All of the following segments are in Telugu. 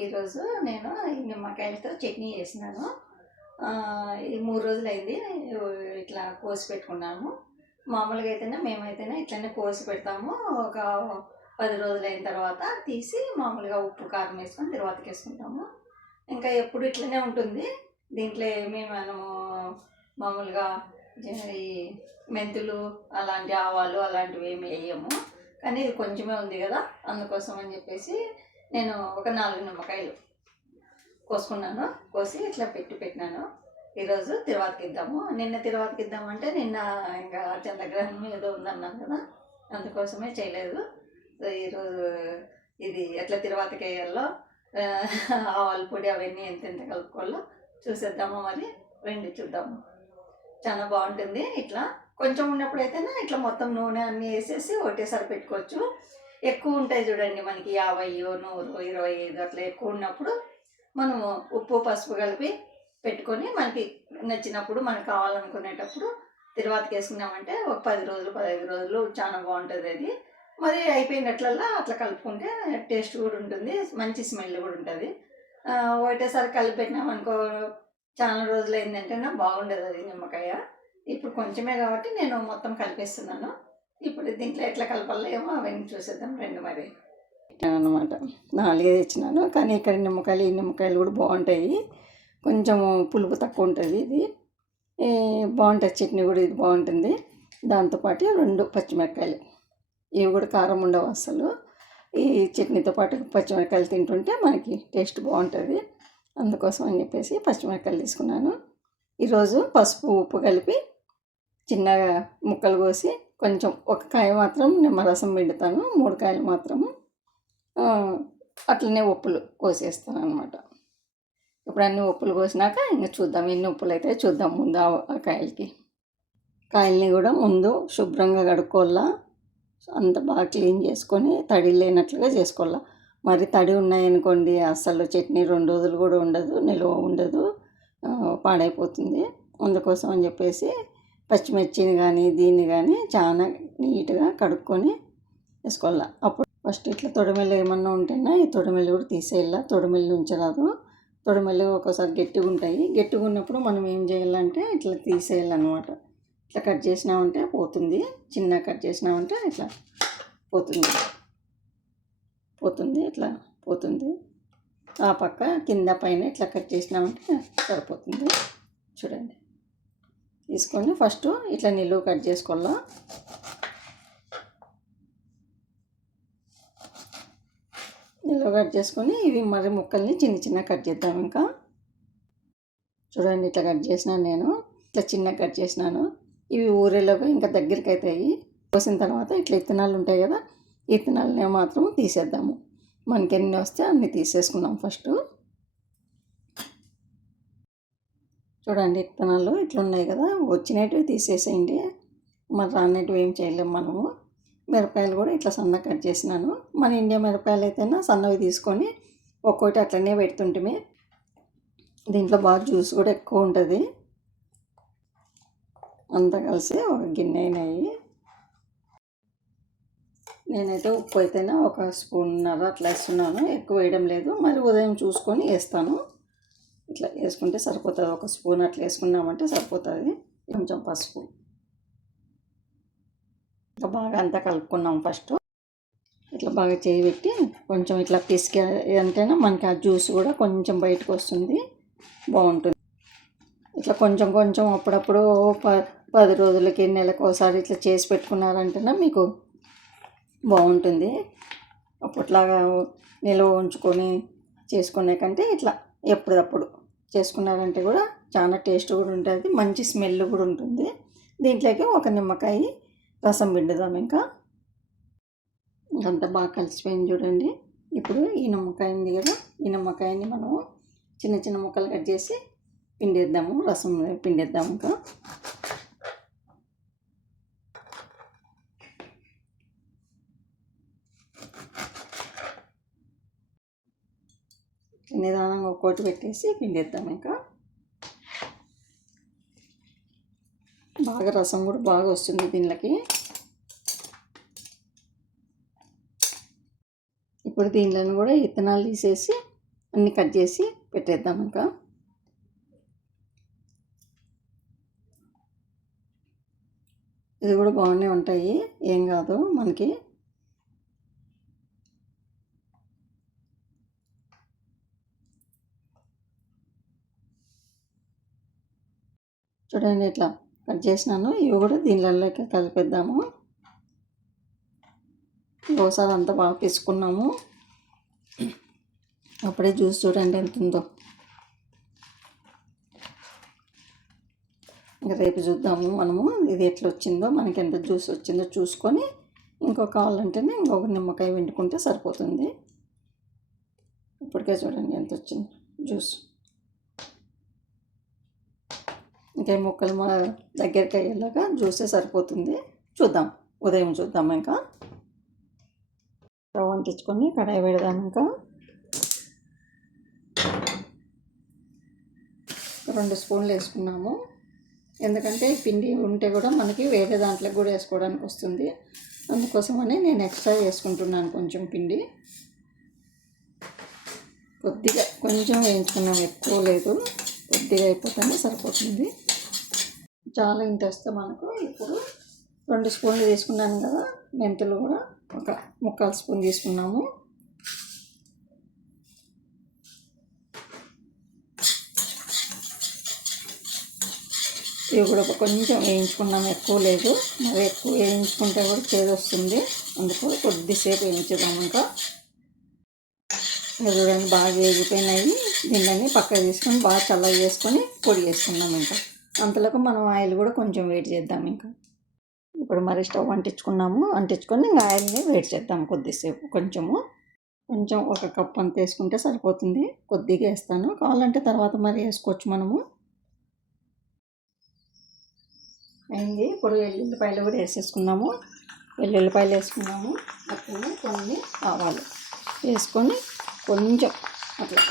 ఈరోజు నేను నిమ్మకాయలతో చట్నీ చేసినాను. ఇది ఈ మూడు రోజులు అయింది ఇట్లా కోసి పెట్టుకున్నాము. మామూలుగా అయితేనే మేమైతేనే ఇట్లనే కోసి పెడతాము. ఒక పది రోజులు అయిన తర్వాత తీసి మామూలుగా ఉప్పు కారం వేసుకొని తర్వాతకి వేసుకుంటాము ఇంకా ఎప్పుడు ఇట్లనే ఉంటుంది. దీంట్లో ఏమీ మనము మామూలుగా ఈ మెంతులు అలాంటి ఆవాలు అలాంటివి ఏమి వేయము. కానీ ఇది కొంచెమే ఉంది కదా అందుకోసం అని చెప్పేసి నేను ఒక నాలుగు నిమ్మకాయలు కోసుకున్నాను కోసి ఇట్లా పెట్టి పెట్టినాను. ఈరోజు తిరువాతికి ఇద్దాము. నిన్న తిరువాతకి ఇద్దామంటే నిన్న ఇంకా చంద్రగ్రహణం ఏదో ఉందన్నాను కదా అందుకోసమే చేయలేదు. సో ఈరోజు ఇది ఎట్లా తిరువాతికి వేయాలో ఆవాల పొడి అవన్నీ ఎంత ఎంత కలుపుకోవాలో చూసేద్దాము మరి. రెండు చూద్దాము. చాలా బాగుంటుంది. ఇట్లా కొంచెం ఉన్నప్పుడైతేనే ఇట్లా మొత్తం నూనె అన్నీ వేసేసి ఒకటేసారి పెట్టుకోవచ్చు. ఎక్కువ ఉంటాయి చూడండి మనకి యాభై నూరు ఇరవై ఐదు అట్లా ఎక్కువ ఉన్నప్పుడు మనము ఉప్పు పసుపు కలిపి పెట్టుకొని మనకి నచ్చినప్పుడు మనకు కావాలనుకునేటప్పుడు తిరువాతకి వేసుకున్నామంటే ఒక పది రోజులు పదహైదు రోజులు చాలా బాగుంటుంది అది. మరి అయిపోయినట్లల్లా అట్లా కలుపుకుంటే టేస్ట్ కూడా ఉంటుంది మంచి స్మెల్ కూడా ఉంటుంది. ఒకటేసారి కలిపి పెట్టినామనుకో చాలా రోజులు అయిందంటే బాగుండదు అది నిమ్మకాయ. ఇప్పుడు కొంచెమే కాబట్టి నేను మొత్తం కలిపేస్తున్నాను. ఇప్పుడు దీంట్లో ఎట్లా కలపాలో ఏమో అవన్నీ చూసేద్దాం రెండు మరి. అనమాట నాలుగే తెచ్చినాను కానీ ఇక్కడ నిమ్మకాయలు ఈ నిమ్మకాయలు కూడా బాగుంటాయి. కొంచెం పులుపు తక్కువ ఉంటుంది ఇది. బాగుంటుంది చట్నీ కూడా ఇది బాగుంటుంది. దాంతోపాటు రెండు పచ్చిమిరకాయలు ఇవి కూడా కారం ఉండవు అసలు. ఈ చట్నీతో పాటు పచ్చిమిరకాయలు తింటుంటే మనకి టేస్ట్ బాగుంటుంది. అందుకోసం అని చెప్పేసి పచ్చిమిరకాయలు తీసుకున్నాను. ఈరోజు పసుపు ఉప్పు కలిపి చిన్నగా ముక్కలు కోసి కొంచెం ఒక కాయ మాత్రం నిమ్మరసం పిండుతాను మూడు కాయలు మాత్రము అట్లనే ఉప్పులు కోసేస్తాను అనమాట ఇప్పుడు అన్ని ఉప్పులు కోసినాక ఇంకా చూద్దాం ఎన్ని ఉప్పులు అయితే చూద్దాం ముందు ఆ- కాయలకి. కాయల్ని కూడా ముందు శుభ్రంగా కడుక్కోవాలా అంత బాగా క్లీన్ చేసుకొని తడి లేనట్లుగా చేసుకోవాలా. మరి తడి ఉన్నాయనుకోండి అసలు చట్నీ రెండు రోజులు కూడా ఉండదు నిల్వ ఉండదు పాడైపోతుంది. అందుకోసం అని చెప్పేసి పచ్చిమిర్చిని కానీ దీన్ని కానీ చాలా నీట్గా కడుక్కొని వేసుకోవాలి. అప్పుడు ఫస్ట్ ఇట్లా తొడిమెల్లు ఏమన్నా ఉంటేనా ఈ తొడిమెల్లు కూడా తీసేయాల. తొడిమెల్లు ఉంచరాదు. తొడిమెల్లు ఒక్కోసారి గట్టిగా ఉంటాయి. గట్టిగా ఉన్నప్పుడు మనం ఏం చేయాలంటే ఇట్లా తీసేయాలన్నమాట. ఇట్లా కట్ చేసినామంటే పోతుంది. చిన్న కట్ చేసినామంటే ఇట్లా పోతుంది. పోతుంది ఇట్లా పోతుంది. ఆ పక్క కింద పైన ఇట్లా కట్ చేసినామంటే సరిపోతుంది. చూడండి. తీసుకొని ఫస్ట్ ఇట్లా నిలువు కట్ చేసుకోవాలా. నిలువ కట్ చేసుకొని ఇవి మరి ముక్కల్ని చిన్న చిన్న కట్ చేద్దాం ఇంకా. చూడండి ఇట్లా కట్ చేసినాను నేను. ఇట్లా చిన్న కట్ చేసినాను. ఇవి ఊరేలోకి ఇంకా దగ్గరికి అవుతాయి కోసిన తర్వాత ఇట్లా ఇత్తనాలు ఉంటాయి కదా ఈ ఇత్తనాలని మాత్రం తీసేద్దాము. మనకి ఎన్ని వస్తే అన్ని తీసేసుకున్నాం ఫస్ట్. చూడండి ఇత్తనాలు ఇట్లా ఉన్నాయి కదా వచ్చినవి తీసేసేయండి. మరి రానటివి ఏం చేయలేము మనము. మిరపకాయలు కూడా ఇట్లా సన్నగా కట్ చేసినాను. మన ఇండియా మిరపకాయలు అయితేనా సన్నవి తీసుకొని ఒక్కొక్కటి అట్లనే పెడుతుంటే దీంట్లో బాగా జ్యూస్ కూడా ఎక్కువ ఉంటుంది. అంతా కలిసి ఒక గిన్నె అయినాయి. నేనైతే ఉప్పు అయితేనే ఒక స్పూన్నర అట్లా వేస్తున్నాను. ఎక్కువ వేయడం లేదు. మరి ఉదయం చూసుకొని వేస్తాను. ఇట్లా వేసుకుంటే సరిపోతుంది. ఒక స్పూన్ అట్లా వేసుకున్నామంటే సరిపోతుంది. కొంచెం పసుపు. ఇంకా బాగా అంతా కలుపుకున్నాం ఫస్ట్. ఇట్లా బాగా చేయి పెట్టి కొంచెం ఇట్లా పిసికి అంటేనే మనకి ఆ జ్యూస్ కూడా కొంచెం బయటకు వస్తుంది. బాగుంటుంది. ఇట్లా కొంచెం కొంచెం అప్పుడప్పుడు ప పది రోజులకి నెలకు ఒకసారి ఇట్లా చేసి పెట్టుకున్నారంటేనే మీకు బాగుంటుంది. అప్పట్లాగా నిల్వ ఉంచుకొని చేసుకునే కంటే ఇట్లా ఎప్పుడప్పుడు. చేసుకున్నారంటే కూడా చాలా టేస్ట్ కూడా ఉంటుంది మంచి స్మెల్ కూడా ఉంటుంది. దీంట్లోకి ఒక నిమ్మకాయ రసం పిండుదాం ఇంకా. ఇదంతా బాగా కలిసిపోయింది చూడండి. ఇప్పుడు ఈ నిమ్మకాయ ఉంది కదా ఈ నిమ్మకాయని మనం చిన్న చిన్న ముక్కలు కట్ చేసి పిండేద్దాము రసం పిండేద్దాము ఇంకా. నిదానంగా ఒక్కోటి పెట్టేసి పిండేద్దాం ఇంకా. బాగా రసం కూడా బాగా వస్తుంది దీనిలోకి. ఇప్పుడు దీనిలో కూడా ఇత్తనాలు తీసేసి అన్నీ కట్ చేసి పెట్టేద్దాం ఇంకా. ఇది కూడా బాగానే ఉంటాయి. ఏం కాదు మనకి. చూడండి ఇట్లా కట్ చేసినాను. ఇవి కూడా దీనిలోకి కలిపేద్దాము. ఒకసారి అంతా బాగా పిసుకున్నాము. అప్పుడే జ్యూస్ చూడండి ఎంత ఉందో. ఇంకా రేపు చూద్దాము మనము. ఇది ఎట్లా వచ్చిందో మనకి ఎంత జ్యూస్ వచ్చిందో చూసుకొని ఇంకో కావాలంటేనే ఇంకొక నిమ్మకాయ వండుకుంటే సరిపోతుంది. ఇప్పటికే చూడండి ఎంత వచ్చింది జ్యూస్. ఇంకా ఈ ముక్కలు మా దగ్గరికి అయ్యేలాగా జ్యూసే సరిపోతుంది. చూద్దాం. ఉదయం చూద్దాం ఇంకా. స్టవ్ కడాయి పెడదాం ఇంకా. రెండు స్పూన్లు వేసుకున్నాము. ఎందుకంటే పిండి ఉంటే కూడా మనకి వేరే దాంట్లో కూడా వేసుకోవడానికి వస్తుంది. అందుకోసమని నేను ఎక్స్ట్రా వేసుకుంటున్నాను కొంచెం పిండి. కొద్దిగా కొంచెం వేయించుకున్నాం. ఎక్కువ లేదు. కొద్దిగా అయిపోతేనే సరిపోతుంది. చాలా ఇంత వస్తే మనకు. ఇప్పుడు రెండు స్పూన్లు తీసుకున్నాను కదా మెంతులు కూడా ఒక ముక్కాలు స్పూన్ తీసుకున్నాము. ఇవి కూడా కొంచెం వేయించుకున్నాము ఎక్కువ లేదు. మరి ఎక్కువ వేయించుకుంటే కూడా చేదు వస్తుంది అందుకు కొద్దిసేపు వేయించుదాము ఇంకా. ఇంకా చూడండి బాగా వేగిపోయినాయి. దీన్ని పక్క తీసుకొని బాగా చల్లగా చేసుకొని పొడి చేసుకున్నాం ఇంకా. అంతలోకి మనం ఆయిల్ కూడా కొంచెం వేడి చేద్దాం ఇంకా. ఇప్పుడు మరి స్టవ్ అంటించుకున్నాము. అంటించుకొని ఇంకా ఆయిల్ని వేడి చేద్దాం కొద్దిసేపు కొంచెము. కొంచెం ఒక కప్ అంత వేసుకుంటే సరిపోతుంది. కొద్దిగా వేస్తాను. కావాలంటే తర్వాత మరి వేసుకోవచ్చు మనము. అయింది. ఇప్పుడు వెల్లుల్లిపాయలు కూడా వేసేసుకున్నాము. వెల్లుల్లిపాయలు వేసుకున్నాము. అట్లనే కొన్ని కావాలి వేసుకొని కొంచెం అట్లా.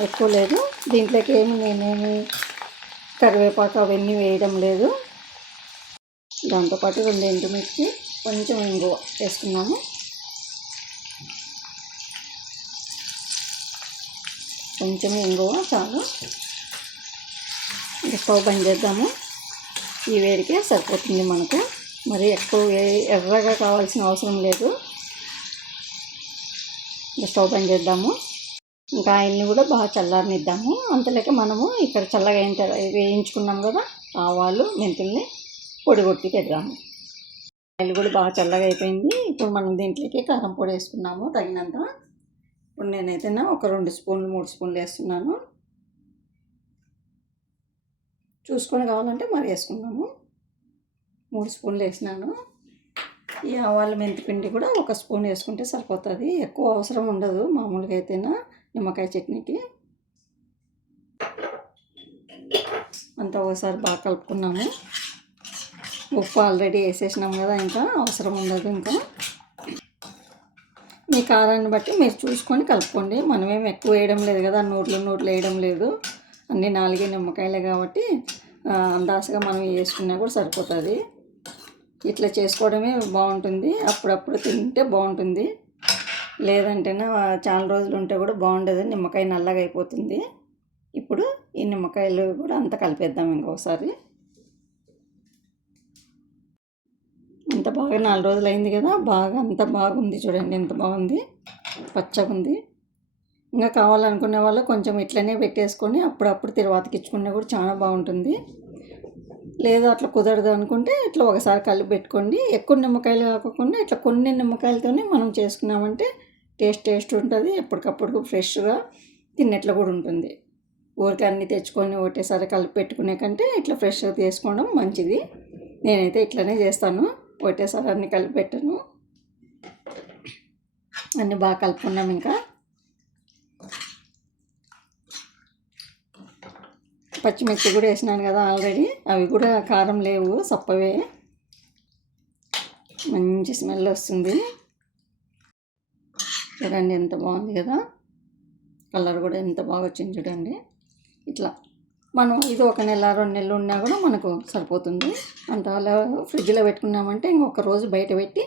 ఎక్కువ లేదు. దీంట్లోకి ఏమి నేనేమి కరివేపాకు అవన్నీ వేయడం లేదు. దాంతోపాటు రెండు ఎండుమిర్చి కొంచెం ఇంగువ వేసుకున్నాము కొంచెం ఇంగువ చాలు. ఇంకా స్టవ్ బంద్ చేద్దాము. ఈ వేడికే సరిపోతుంది మనకు. మరి ఎక్కువ ఎర్రగా కావాల్సిన అవసరం లేదు. స్టవ్ పని చేద్దాము. ఇంకా ఆయిల్ని కూడా బాగా చల్లారనిద్దాము. అంతలేక మనము ఇక్కడ చల్లగా అయిన తర్వాత వేయించుకున్నాం కదా ఆవాలు మెంతుల్ని పొడి కొట్టి పెడదాము ఆయిల్ కూడా బాగా చల్లగా అయిపోయింది. ఇప్పుడు మనం దీంట్లోకి కారం పొడి వేసుకున్నాము తగినంత. ఇప్పుడు నేనైతే ఒక రెండు స్పూన్లు మూడు స్పూన్లు వేస్తున్నాను. చూసుకొని కావాలంటే మరి వేసుకున్నాము మూడు స్పూన్లు వేసినాను. ఈ ఆవాల మెంతిపిండి కూడా ఒక స్పూన్ వేసుకుంటే సరిపోతుంది. ఎక్కువ అవసరం ఉండదు మామూలుగా అయితేనా నిమ్మకాయ చట్నీకి. అంతా ఒకసారి బాగా కలుపుకున్నాము ఉప్పు ఆల్రెడీ వేసేసినాం కదా ఇంకా అవసరం ఉండదు ఇంకా. మీ కారాన్ని బట్టి మీరు చూసుకొని కలుపుకోండి. మనమేం ఎక్కువ వేయడం లేదు కదా నోట్లు నోట్లు వేయడం లేదు. అన్నీ నాలుగే నిమ్మకాయలే కాబట్టి అందాసగా మనం వేసుకున్నా కూడా సరిపోతుంది. ఇట్లా చేసుకోవడమే బాగుంటుంది. అప్పుడప్పుడు తింటే బాగుంటుంది. లేదంటేనే చాలా రోజులు ఉంటే కూడా బాగుండదు. నిమ్మకాయ నల్లగా అయిపోతుంది. ఇప్పుడు ఈ నిమ్మకాయలు కూడా అంత కలిపేద్దాం ఇంకొకసారి ఇంత బాగా నాలుగు రోజులు అయింది కదా బాగా అంత బాగుంది చూడండి ఎంత బాగుంది. పచ్చగా ఉంది. ఇంకా కావాలనుకునే వాళ్ళు కొంచెం ఇట్లనే పెట్టేసుకొని అప్పుడప్పుడు తిరువాతకి ఇచ్చుకున్నా కూడా చాలా బాగుంటుంది. లేదు అట్లా కుదరదు అనుకుంటే ఇట్లా ఒకసారి కలిపి పెట్టుకోండి. ఎక్కువ నిమ్మకాయలు కాకుండా ఇట్లా కొన్ని నిమ్మకాయలతోనే మనం చేసుకున్నామంటే టేస్ట్ టేస్ట్ ఉంటుంది ఎప్పటికప్పుడు ఫ్రెష్గా తిన్నట్లు కూడా ఉంటుంది. ఊరికి అన్నీ తెచ్చుకొని ఒకటేసారి కలిపి పెట్టుకునే కంటే ఇట్లా ఫ్రెష్గా చేసుకోవడం మంచిది. నేనైతే ఇట్లనే చేస్తాను ఒకటేసారి అన్నీ కలిపి పెట్టాను. అన్నీ బాగా కలుపుకున్నాం ఇంకా. పచ్చిమిర్చి కూడా వేసినాను కదా ఆల్రెడీ. అవి కూడా కారం లేవు సప్పవే. మంచి స్మెల్ వస్తుంది. చూడండి ఎంత బాగుంది కదా. కలర్ కూడా ఎంత బాగా వచ్చింది చూడండి. ఇట్లా మనం ఇది ఒక నెల రెండు నెలలు ఉన్నా కూడా మనకు సరిపోతుంది. అంత అలా ఫ్రిడ్జ్లో పెట్టుకున్నామంటే ఇంకొక రోజు బయట పెట్టి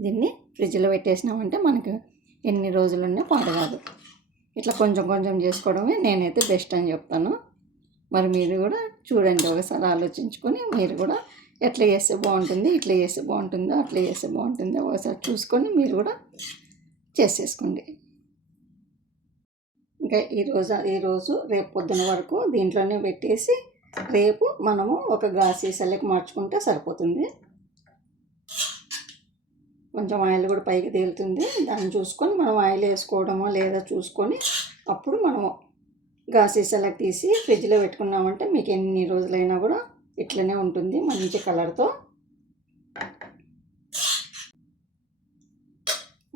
దీన్ని ఫ్రిడ్జ్లో పెట్టేసినామంటే మనకు ఎన్ని రోజులున్నా పాడు ఇట్లా కొంచెం కొంచెం చేసుకోవడమే నేనైతే బెస్ట్ అని చెప్తాను. మరి మీరు కూడా చూడండి ఒకసారి ఆలోచించుకొని మీరు కూడా ఎట్లా చేస్తే బాగుంటుంది ఇట్లా చేస్తే బాగుంటుందో అట్లా చేస్తే బాగుంటుందో ఒకసారి చూసుకొని మీరు కూడా చేసేసుకోండి. ఇంకా ఈరోజు ఈరోజు రేపు పొద్దున వరకు దీంట్లోనే పెట్టేసి రేపు మనము ఒక గాజు సీసాలకి మార్చుకుంటే సరిపోతుంది. కొంచెం ఆయిల్ కూడా పైకి తేలుతుంది. దాన్ని చూసుకొని మనం ఆయిల్ వేసుకోవడమో లేదా చూసుకొని అప్పుడు మనము గాజు సీసాలకు తీసి ఫ్రిడ్జ్లో పెట్టుకున్నామంటే మీకు ఎన్ని రోజులైనా కూడా ఇట్లనే ఉంటుంది మంచి కలర్తో.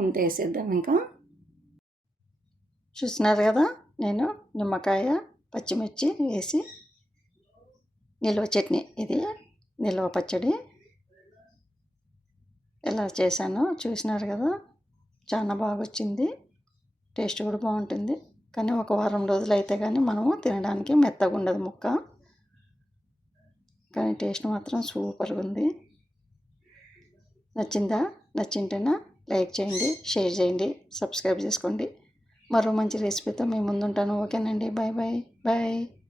అంత వేసేద్దాం ఇంకా. చూస్తున్నారు కదా నేను నిమ్మకాయ పచ్చిమిర్చి వేసి నిల్వ చట్నీ ఇది నిల్వ పచ్చడి. ఎలా చేశానో చూసినారు కదా చాలా బాగా వచ్చింది టేస్ట్ కూడా బాగుంటుంది. కానీ ఒక వారం రోజులు అయితే కానీ మనము తినడానికి మెత్తగా ఉండదు ముక్క. కానీ టేస్ట్ మాత్రం సూపర్గా ఉంది నచ్చిందా? నచ్చింటేనా లైక్ చేయండి షేర్ చేయండి సబ్స్క్రైబ్ చేసుకోండి. మరో మంచి రెసిపీతో మేము ముందుంటాను. ఓకేనండి. Bye bye. బాయ్.